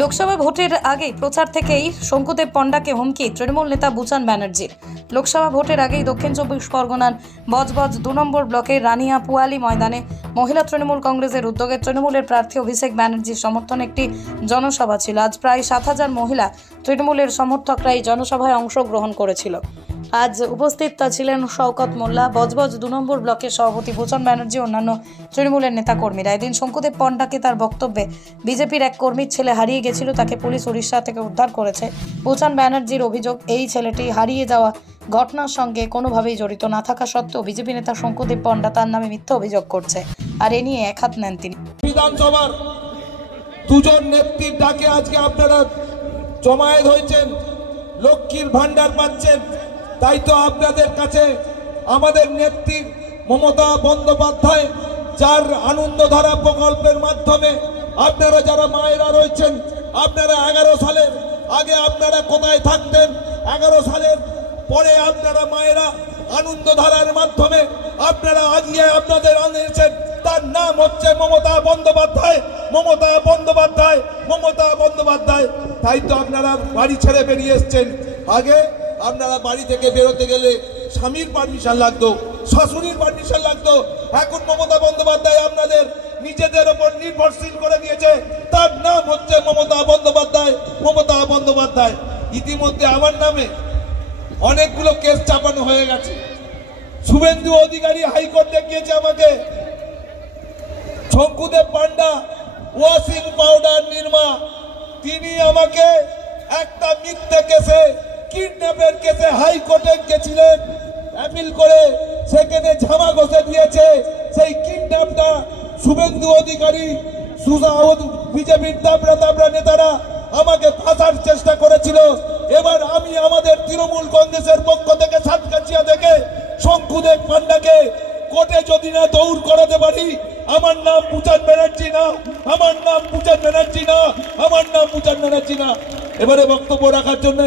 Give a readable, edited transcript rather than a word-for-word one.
লোকসভা ভোটের আগেই প্রচার থেকেই শঙ্কুদেব পণ্ডাকে হুমকি তৃণমূল নেতা বুচান ব্যানার্জির। লোকসভা ভোটের আগেই দক্ষিণ চব্বিশ পরগনার বজবজ 2 নম্বর ব্লকের রানিয়া পুয়ালি ময়দানে মহিলা তৃণমূল কংগ্রেসের উদ্যোগে তৃণমূলের প্রার্থী অভিষেক ব্যানার্জির সমর্থনে একটি জনসভা ছিল। আজ প্রায় 7,000 মহিলা তৃণমূলের সমর্থকরা এই জনসভায় অংশগ্রহণ করেছিল। আজ উপস্থিত ছিলেন শওকত মোল্লা, বজবজ 2 নম্বর ব্লকের সভাপতি বুচান ব্যানার্জি, অন্যান্য তৃণমূলের নেতাকর্মীরা। এদিন শঙ্কুদেব পণ্ডাকে তার বক্তব্যে বিজেপির এক কর্মীর ছেলে হারিয়ে গেছিল, তাকে পুলিশ উড়িষ্যা থেকে উদ্ধার করেছে। বুচান ব্যানার্জির অভিযোগ, এই ছেলেটি হারিয়ে যাওয়া ঘটনার সঙ্গে কোনোভাবেই জড়িত না থাকা সত্ত্বেও বিজেপি নেতা শঙ্কুদেব পণ্ডা তার নামে মিথ্যা অভিযোগ করছে, আর এ নিয়ে একহাত নেন তিনি। বিধানসভার দুজন নেত্রীর ডাকে আজকে আপনারা জমায়েত হয়েছেন, লক্ষ্মীর ভান্ডার পাচ্ছেন, তাই তো আপনাদের কাছে আমাদের নেত্রী মমতা বন্দ্যোপাধ্যায়, যার আনন্দধারা প্রকল্পের মাধ্যমে আপনারা যারা মায়েরা রয়েছেন, আপনারা 11 সালের আগে আপনারা কোথায় থাকতেন, 11 সালের পরে আপনারা মায়েরা আনন্দধারার মাধ্যমে আপনারা আগিয়ে আপনাদের আনিয়েছেন। তার নাম হচ্ছে মমতা বন্দ্যোপাধ্যায়, মমতা বন্দ্যোপাধ্যায়, মমতা বন্দ্যোপাধ্যায়। তাই তো আপনারা বাড়ি ছেড়ে বেরিয়ে এসছেন। আগে আপনারা বাড়ি থেকে বেরোতে গেলে স্বামীর পারমিশন লাগতো, শাশুড়ির পারমিশন লাগতো। এখন মমতা বন্দ্যোপাধ্যায় আপনাদের নিজেদের ওপর নির্ভরশীল করে দিয়েছে। তার নাম হচ্ছে মমতা বন্দ্যোপাধ্যায়, মমতা বন্দ্যোপাধ্যায়। ইতিমধ্যে আমার নামে অনেকগুলো কেস চাপানো হয়ে গেছে। শুভেন্দু অধিকারী হাইকোর্টে গিয়েছে আমাকে, শঙ্কুদেব পণ্ডা ওয়াশিং পাউডার নির্মা, তিনি আমাকে একটা মিথ্যে কেসে, কিডন্যাপের কেসে হাইকোর্টে গেছিলেন, অ্যাপিল করে সেখানে ঝামা ঘষে দিয়েছে। সেই কিডন্যাপটা শুভেন্দু অধিকারী, বিজেপির দাবড়া নেতারা আমাকে ফাঁসার চেষ্টা করেছিল। এবার আমি আমাদের তৃণমূল কংগ্রেসের পক্ষ থেকে সাতকাছিয়া থেকে শঙ্কুদেব পণ্ডাকে কোর্টে যদি না দৌড় করাতে পারি, আমার নাম বুচান ব্যানার্জি না, আমার নাম বুচান ব্যানার্জি না, আমার নাম বুচান ব্যানার্জি না। এবারে বক্তব্য রাখার জন্য